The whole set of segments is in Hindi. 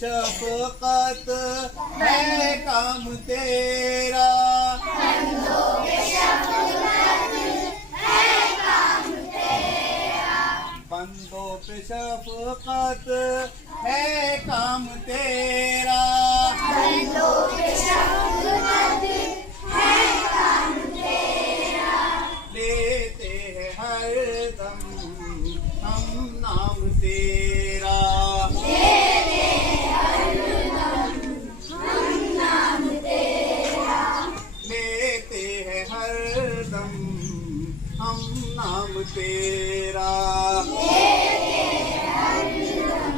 शफकत है काम तेरा, बंदों पे शफकत है काम तेरा, बंदों पे शफकत है काम तेरा, बंदों पे शफकत है काम तेरा, लेते हैं हर दम हम नाम तेरा, लेते हर दम हम नाम तेरा, लेते हैं हर दम हम नाम तेरा, लेते हर दम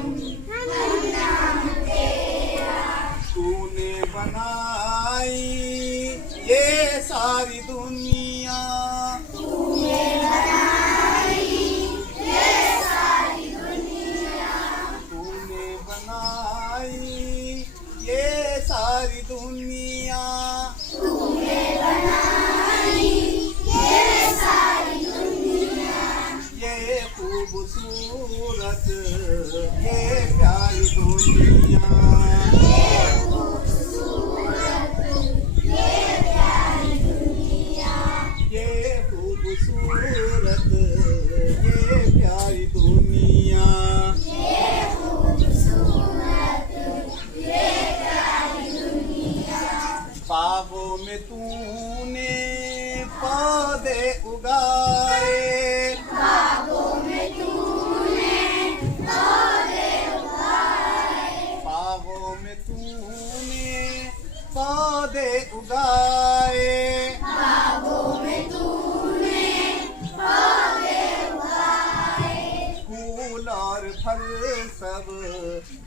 हम नाम तेरा, तूने बनाई ये सारी दुनिया, तूने बनाई ये सारी दुनिया, तूने बनाई ये सारी दुनिया, तूने बनाई ये सारी दुनिया, ये खूबसूरत ये प्यारी दुनिया, ये खूबसूरत ये प्यारी दुनिया, ये खूबसूरत ये प्यारी दुनिया, ये खूबसूरत ये प्यारी दुनिया, ख्वाबों में तूने पौधे उगाए, ख्वाबों में तूने पौधे उगाए, ख्वाबों में तूने पौधे उगाए, ख्वाबों में तूने पौधे उगाए, फूल और फल सब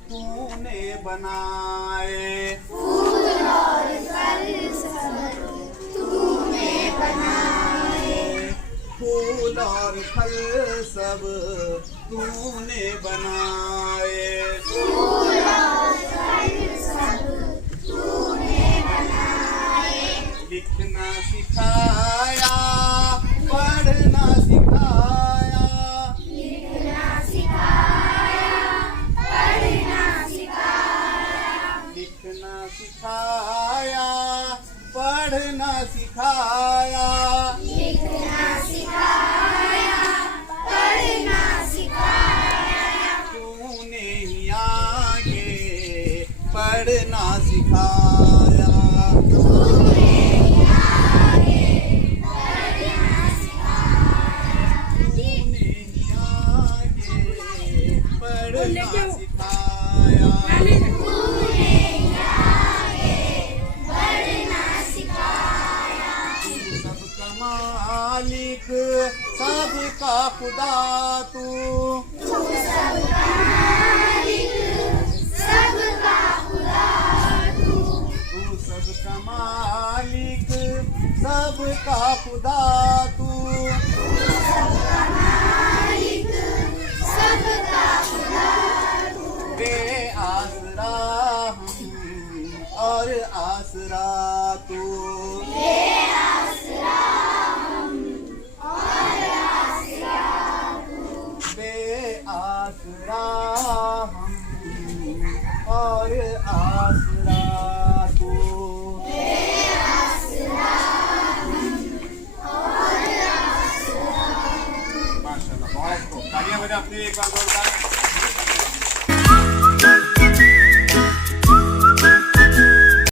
तूने बनाए, फूल और फल सब तूने बनाए, फूल और फल सब तूने बनाए, फूल और फल सब तूने बनाए, लिखना सिखाया पढ़ना सिखाया, लिखना सिखाया पढ़ना सिखाया, लिखना सिखाया पढ़ना सिखाया, लिखना सिखाया पढ़ना सिखाया, तूने ही आगे पढ़ना सिखाया, तूने आगे पढ़ना सिखाया, तूने ही आगे पढ़ना सिखाया, तूने आगे पढ़ना सिखाया, सबका मालिक सबका खुदा तू, तू सबका मालिक सबका खुदा तू, तू सबका मालिक सबका खुदा तू, सबका मालिक सबका खुदा तू, बे आसरा हम और आसरा तू, ये आसरा हम और आसरा तू, बे आसरा हम और आसरा तू, ये आसरा हम और आसरा तू। माशाल्लाह बहुत खूब, तालियां बजाते हैं एक बार जोरदार।